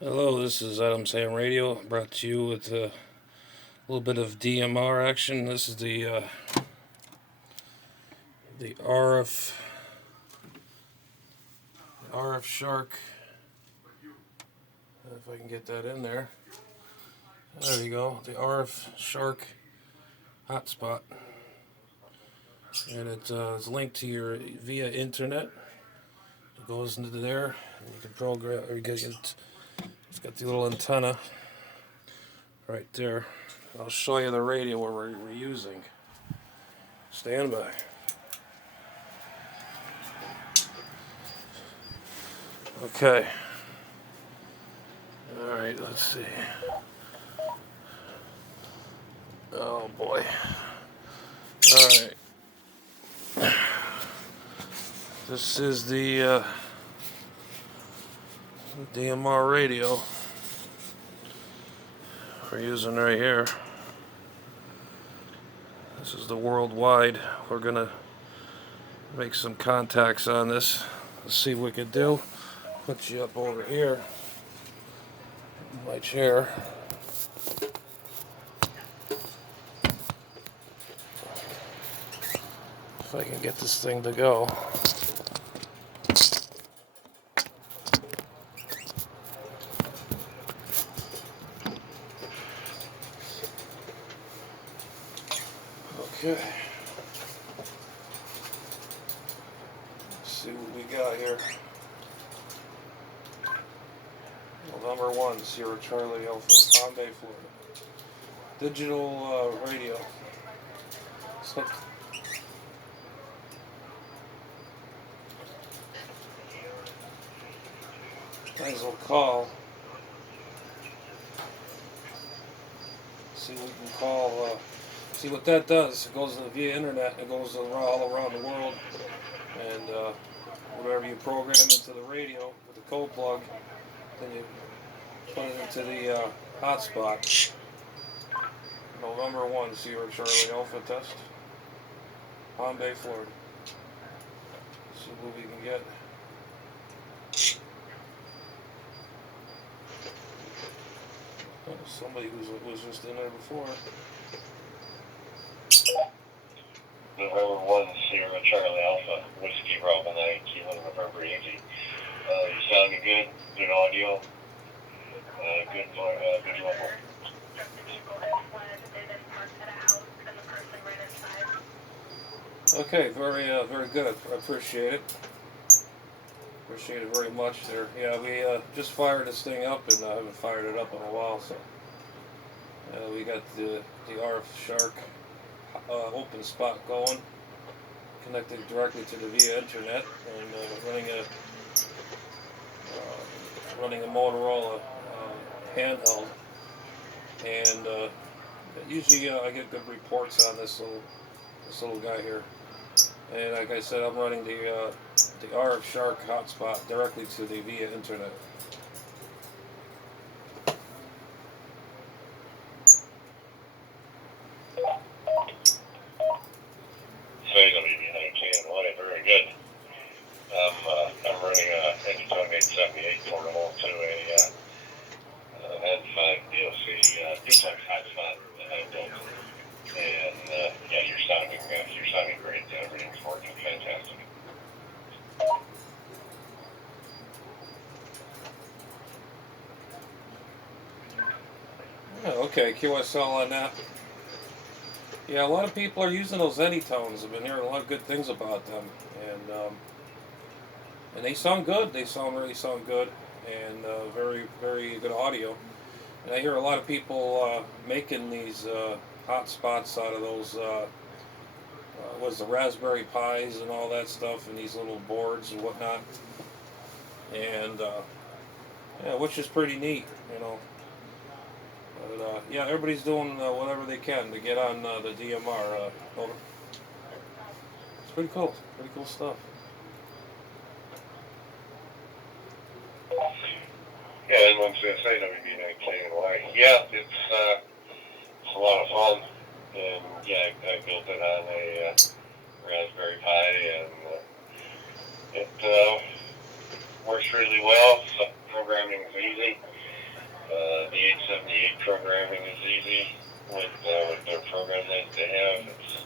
Hello, this is HAMRADIO, brought to you with a little bit of DMR action. This is the RF Shark. If I can get that in there. There you go, the RF Shark hotspot, and it is linked to your via internet. It goes into there, and you can program or you get it. It's got the little antenna right there. I'll show you the radio we're using. Stand by. Okay. All right. Let's see. Oh boy. All right. This is the DMR radio we're using right here. This is the worldwide. We're gonna make some contacts on this. Let's see what we can do. Put you up over here in my chair. If I can get this thing to go. Okay. Let's see what we got here. Number 1, Sierra Charlie Alpha, Palm Bay, Florida. Digital radio. So, might as well call. See what we can call. See what that does. It goes via internet. It goes all around the world. And whatever you program into the radio with the code plug, then you put it into the hotspot. November 1, Sierra Charlie Alpha test. Palm Bay, Florida. See what we can get. Somebody was just in there before. November 1, Sierra Charlie Alpha, Whiskey Bravo 9, Kilo November Yankee. You sounding good, good audio, good level. Okay, very good. I appreciate it. Appreciate it very much there. Yeah, we just fired this thing up, and I haven't fired it up in a while, so we got the RF Shark open spot going, connected directly to the via internet, and running a Motorola handheld, and usually I get good reports on this little guy here. And like I said, I'm running the RF Shark hotspot directly to the via internet. So you're going to be behind 10, whatever, very good. I'm running a Anytone 878 portable to a N5 DLC detox hotspot that I built. And yeah, you're sounding great. Everything's working fantastic. Yeah, okay, QSL on that. Yeah, a lot of people are using those Anytones. I've been hearing a lot of good things about them, and they sound good. They really sound good, and very very good audio. And I hear a lot of people making these hotspots out of those. Was the Raspberry Pis and all that stuff, and these little boards and whatnot, and yeah, which is pretty neat, you know. But yeah, everybody's doing whatever they can to get on the DMR. Over. It's pretty cool stuff. Yeah, and once I say WB19Y, yeah, it's a lot of fun. And yeah, I built it on a Raspberry Pi, and it works really well. So programming is easy. The 878 programming is easy with their program that they have. It's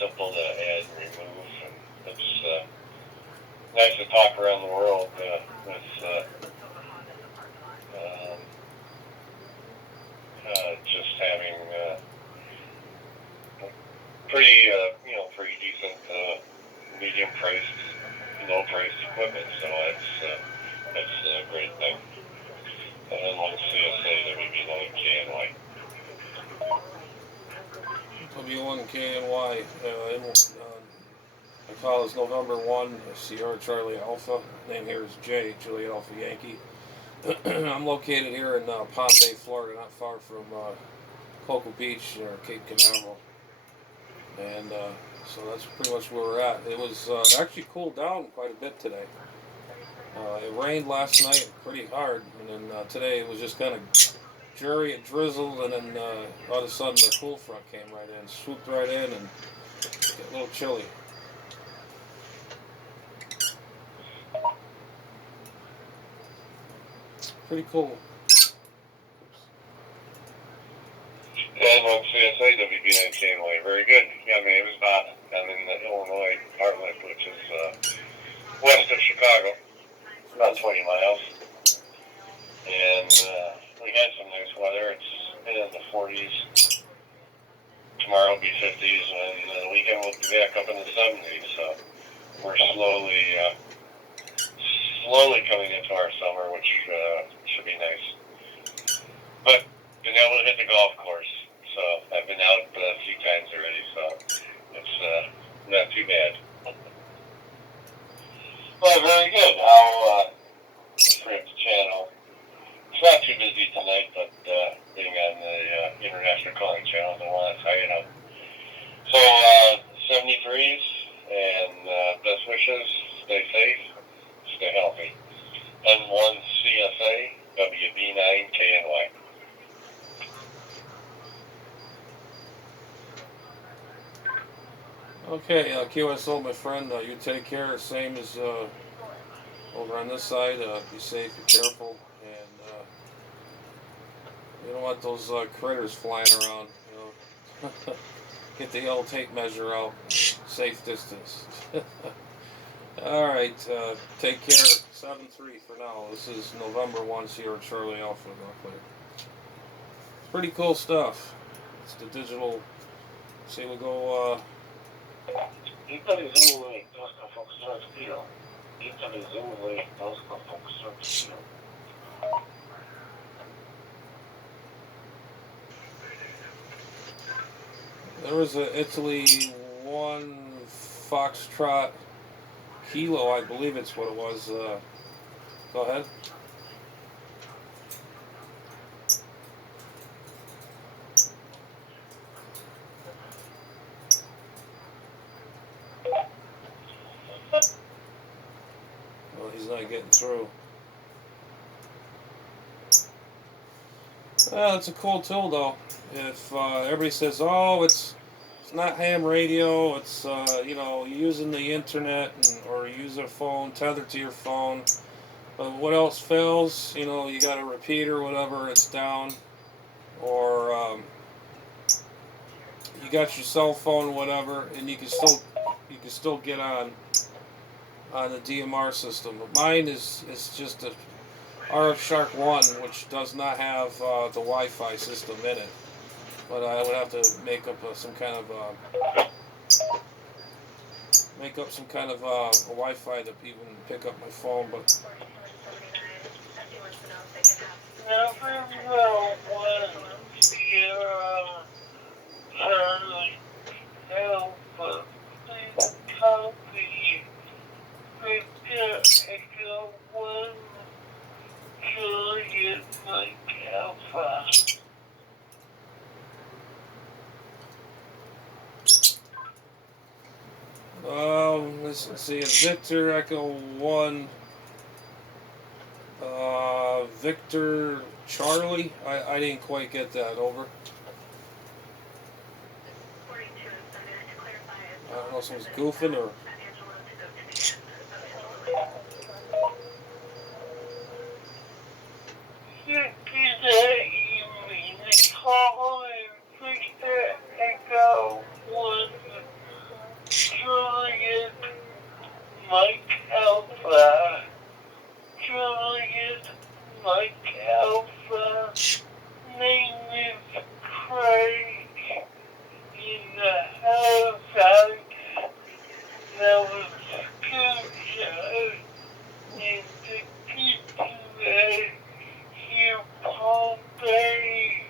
simple to add and remove, and it's nice to talk around the world with um, just having pretty decent medium priced, low priced equipment. So that's a great thing. And then one CSA WB9KNY. W1KNY. My call is November 1, Sierra Charlie Alpha. Name here is Jay, Juliet Alpha Yankee. I'm located here in Palm Bay, Florida, not far from Cocoa Beach or Cape Canaveral. And so that's pretty much where we're at. It was actually cooled down quite a bit today. It rained last night pretty hard, and then today it was just kind of dreary. It drizzled, and then all of a sudden the cool front came right in, swooped right in, and got a little chilly. Pretty cool. And one CSA WB9KNY. Very good. Yeah, my name is Bob. I'm in the Illinois Heartland, which is west of Chicago, about 20 miles. And we had some nice weather. It's been in the 40s. Tomorrow will be 50s, and the weekend we'll be back up in the 70s. So we're slowly coming into our summer, which should be nice. But been able to hit the golf course, so I've been out a few times already. So it's not too bad. Well, very good. I'll free up the channel. It's not too busy tonight, but being on the International Calling Channel, I want to tie it up. So, 73s, and best wishes, stay safe, stay healthy. N1 CSA, WB9KNY. Okay, QSO, my friend, you take care. Same as over on this side. Be safe, be careful, and you don't want those critters flying around. You know, get the old tape measure out. Safe distance. All right, take care. 7-3 for now. This is November 1, Sierra Charlie Alpha. Pretty cool stuff. It's the digital. See, we'll go. Italy Zulu Tosca Foxtrot Kilo. Italy Zulu Tosca Foxtrot Kilo. There was a Italy 1 Foxtrot Kilo, I believe it's what it was. Go ahead. Well, he's not getting through. Well, it's a cool tool, though. If everybody says, "Oh, it's not ham radio," it's you know, using the internet or use a phone tethered to your phone. But what else fails? You know, you got a repeater, whatever, it's down, or you got your cell phone, whatever, and you can still get on the DMR system. But mine is just a RF Shark 1, which does not have the Wi-Fi system in it. But I would have to make up some kind of a Wi-Fi to even pick up my phone. But let's see, Victor Echo 1, Victor Charlie. I didn't quite get that. Over. I don't know if someone's goofing or. that you mean the call and Victor Echo was Juliet Mike Alpha. Juliet Mike Alpha. Name is Craig in the Halifax, Nova Scotia, and the PTA here Palm Bay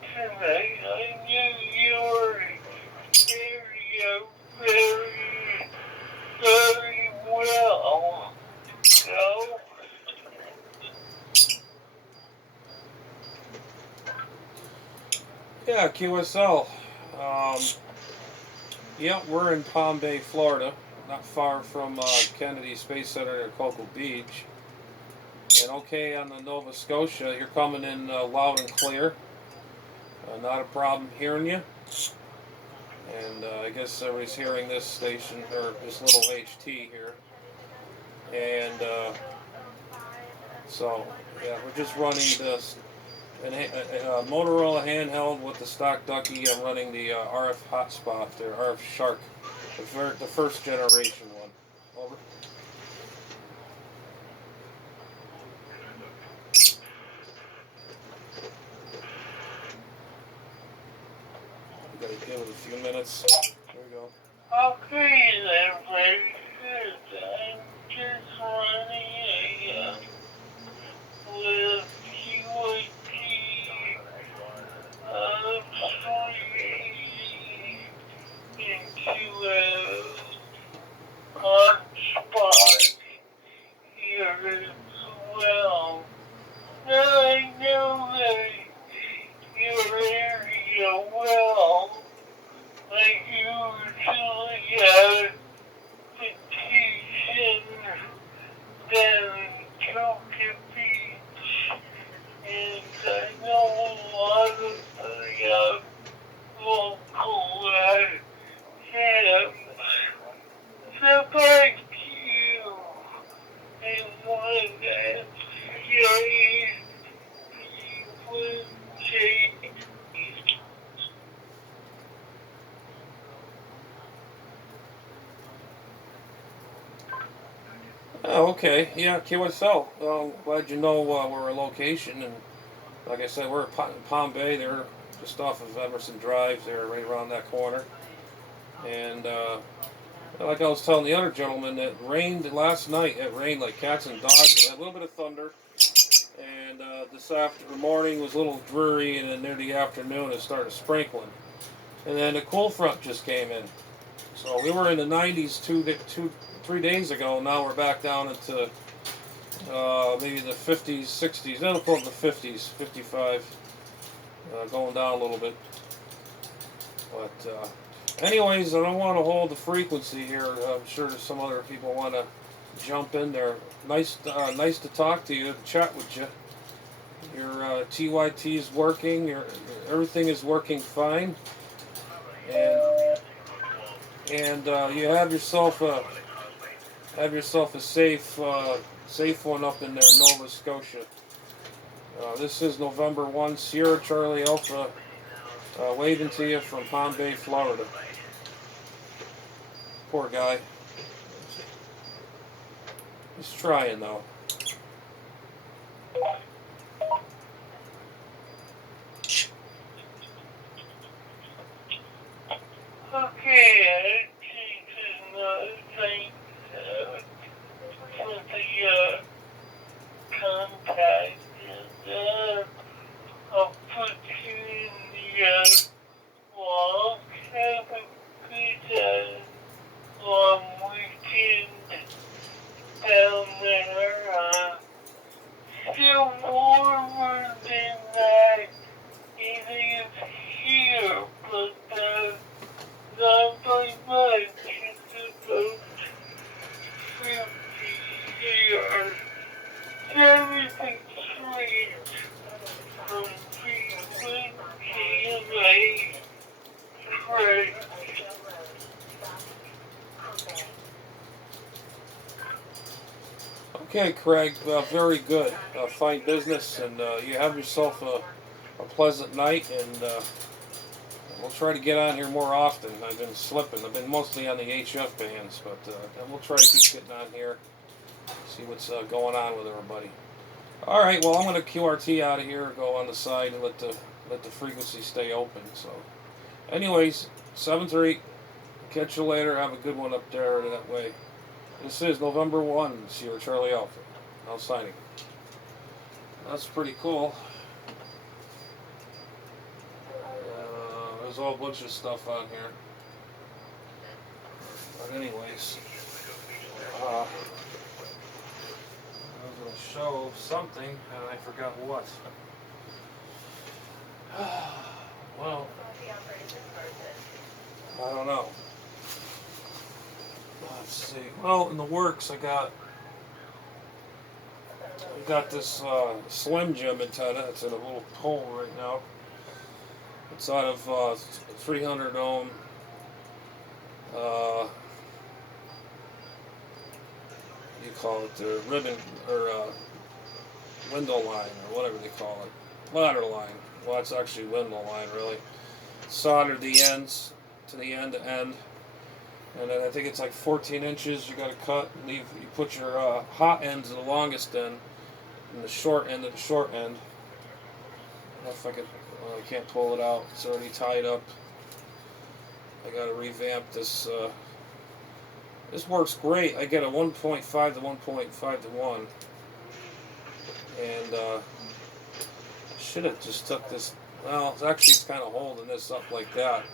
tonight. I knew your area very, very well. So, Yeah, QSL. Yeah, we're in Palm Bay, Florida, not far from Kennedy Space Center at Cocoa Beach. And okay, on the Nova Scotia, you're coming in loud and clear. Not a problem hearing you. And I guess everybody's hearing this station, or this little HT here. And so, yeah, we're just running this Motorola handheld with the stock Ducky. I'm running the RF hotspot, the RF Shark, the first generation one. Over. We gotta give it a few minutes. There we go. okay then, very good. I'm just running a with QAT into a hotspot here as well. Now I know that your area well. I usually have vacation down in Cocoa Beach, and I know a lot of the local hams. So back to you, and one that you would take. Oh, okay. Yeah, QSL. Well, glad you know we're a location, and like I said, we're at Palm Bay. They're just off of Emerson Drive. They're right around that corner. And like I was telling the other gentleman, it rained last night. It rained like cats and dogs. It had a little bit of thunder. And the morning was a little dreary, and then near the afternoon it started sprinkling. And then a cool front just came in. So we were in the 90s 3 days ago. Now we're back down into maybe the 50s, 60s. Then we'll the 50s, 55, going down a little bit. But anyways, I don't want to hold the frequency here. I'm sure there's some other people want to jump in there. Nice to talk to you, to chat with you. Your TYT is working. Everything is working fine. And you have yourself a safe one up in there, Nova Scotia. This is November 1, Sierra Charlie Alpha, waving to you from Palm Bay, Florida. Poor guy. He's trying though. Okay, I think another thing for the contact, and I'll put you in the wall. Have a good long weekend down there. Still Okay, Craig, very good. Fine business, and you have yourself a pleasant night, and we'll try to get on here more often. I've been slipping. I've been mostly on the HF bands, but and we'll try to keep getting on here, see what's going on with everybody. All right, well, I'm going to QRT out of here, go on the side, and let the frequency stay open. So, anyways, 7-3. Catch you later. Have a good one up there that way. This is November 1, Sierra Charlie Alpha. Now signing. That's pretty cool. There's a whole bunch of stuff on here. But anyways, I was going to show something, and I forgot what. Well, I don't know. Let's see. Well, in the works, I got this Slim Jim antenna. It's in a little pole right now. It's out of 300 ohm. You call it the ribbon or window line or whatever they call it. Ladder line. Well, it's actually window line, really. Solder the ends to the end to end. And then I think it's like 14 inches you got to cut. And you put your hot end to the longest end and the short end to the short end. I don't know if I could, I can't pull it out. It's already tied up. I got to revamp this. This works great. I get a 1.5 to 1.5 to 1. And I should have just took this. Well, it's kind of holding this up like that.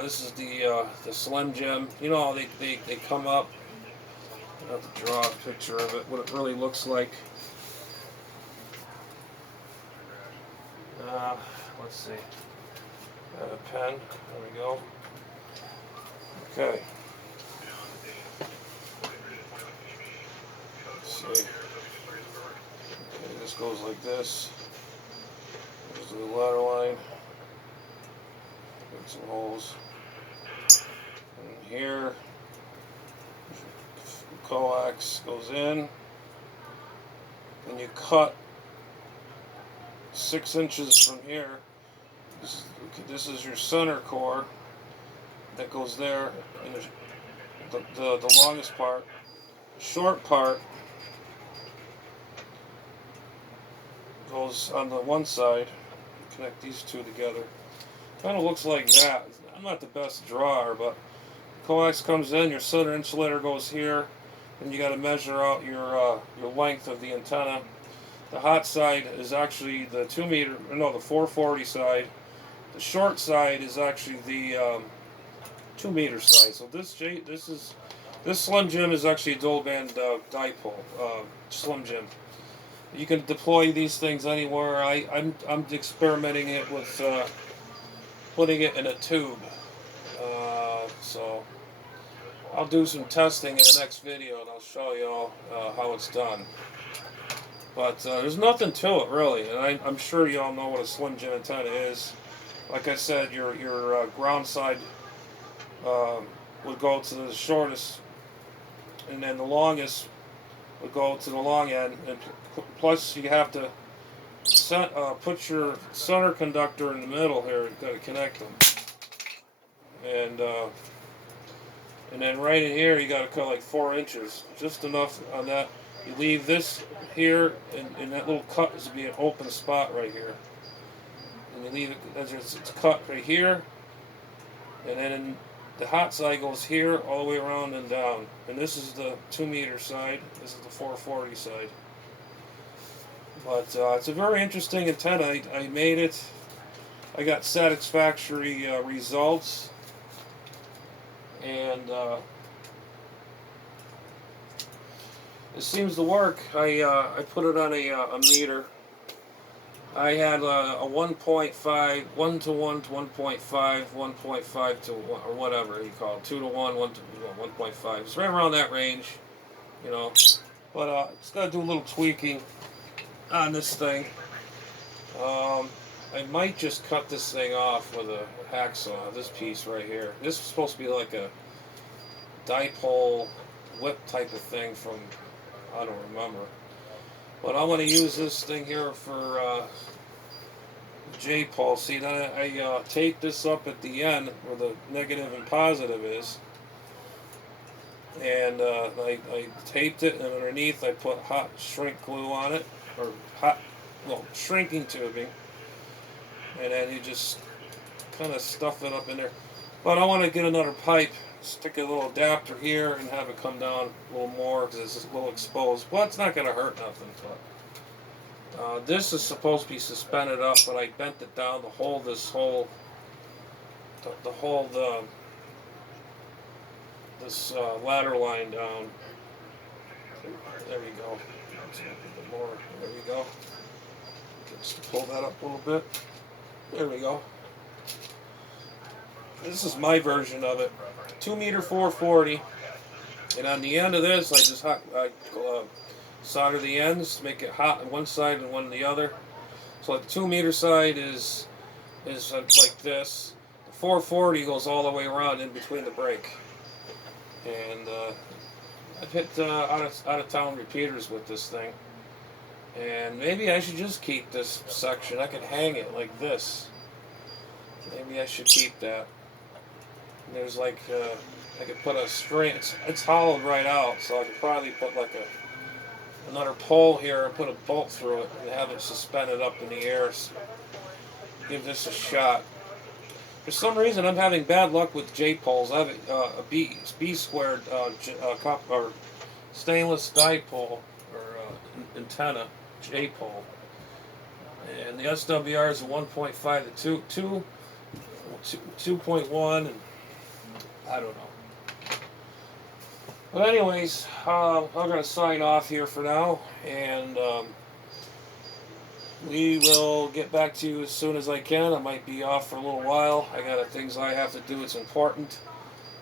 This is the Slim Jim. You know, they come up. I have to draw a picture of it, what it really looks like. Let's see. Got a pen. There we go. Okay. Let's see. Okay, this goes like this. There's the ladder line. Get some holes. And here, coax goes in, and you cut 6 inches from here. This is your center core that goes there, and the longest part. Short part goes on the one side. Connect these two together. Kind of looks like that. I'm not the best drawer, but coax comes in, your center insulator goes here, and you got to measure out your length of the antenna. The hot side is actually the 440 side. The short side is actually the 2 meter side. So this Slim Jim is actually a dual band dipole Slim Jim. You can deploy these things anywhere. I'm experimenting it with putting it in a tube. So I'll do some testing in the next video, and I'll show you all how it's done. But there's nothing to it really, and I'm sure you all know what a Slim Jim antenna is. Like I said, your ground side would go to the shortest, and then the longest would go to the long end. And plus, you have to put your center conductor in the middle here. You've got to connect them, and then right in here, you got to cut like 4 inches, just enough on that. You leave this here, and that little cut is to be an open spot right here. And you leave it as it's cut right here, and then the hot side goes here all the way around and down. And this is the 2 meter side. This is the 440 side. But it's a very interesting antenna. I made it. I got satisfactory results, and it seems to work. I put it on a meter. I had a 1.5, 1 to 1 to 1.5, 1.5 to 1, or whatever you call it, 2 to 1, 1 to 1.5. It's right around that range, you know. But it's got to do a little tweaking on this thing. I might just cut this thing off with a hacksaw, this piece right here. This is supposed to be like a dipole whip type of thing from I don't remember. But I'm going to use this thing here for J-pole. See, then I tape this up at the end where the negative and positive is. And I taped it, and underneath I put hot shrink glue on it, or shrinking tubing. And then you just kind of stuff it up in there. But I want to get another pipe, stick a little adapter here, and have it come down a little more because it's a little exposed. Well, it's not going to hurt nothing. But this is supposed to be suspended up, but I bent it down to hold this whole, this ladder line down. There we go. Let's get a bit more. There we go. Just pull that up a little bit. There we go. This is my version of it. 2 meter 440. And on the end of this, I just solder the ends to make it hot on one side and one on the other. So the 2 meter side is like this. The 440 goes all the way around in between the brake. And I've hit out of town repeaters with this thing. And maybe I should just keep this section. I could hang it like this. Maybe I should keep that. And there's like, I could put a string. It's hollowed right out, so I could probably put like another pole here and put a bolt through it and have it suspended up in the air. So give this a shot. For some reason, I'm having bad luck with J-poles. I have a B squared or stainless dipole or antenna J-pole, and the SWR is a 1.5 to 2.1, and I don't know. But anyways, I'm going to sign off here for now, and we will get back to you as soon as I can. I might be off for a little while. I got things I have to do. It's important,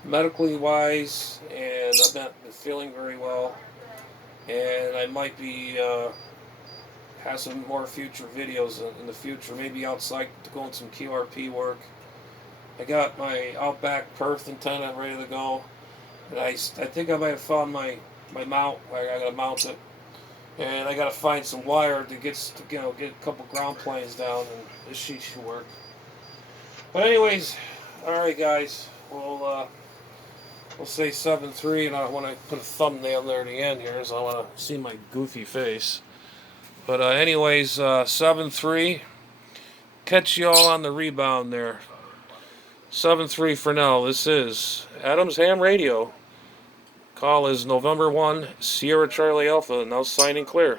medically wise, and I've not been feeling very well. And I might be have some more future videos in the future. Maybe outside to go on some QRP work. I got my Outback Perth antenna ready to go. And I think I might have found my mount. I gotta mount it. And I gotta find some wire to get a couple ground planes down, and this sheet should work. But anyways, all right, guys, we'll say 7-3, and I want to put a thumbnail there at the end here, so I want to see my goofy face. But anyways, 7-3. Catch y'all on the rebound there. 7-3 for now. This is Adam's Ham Radio. Call is November 1, Sierra Charlie Alpha, now signing clear.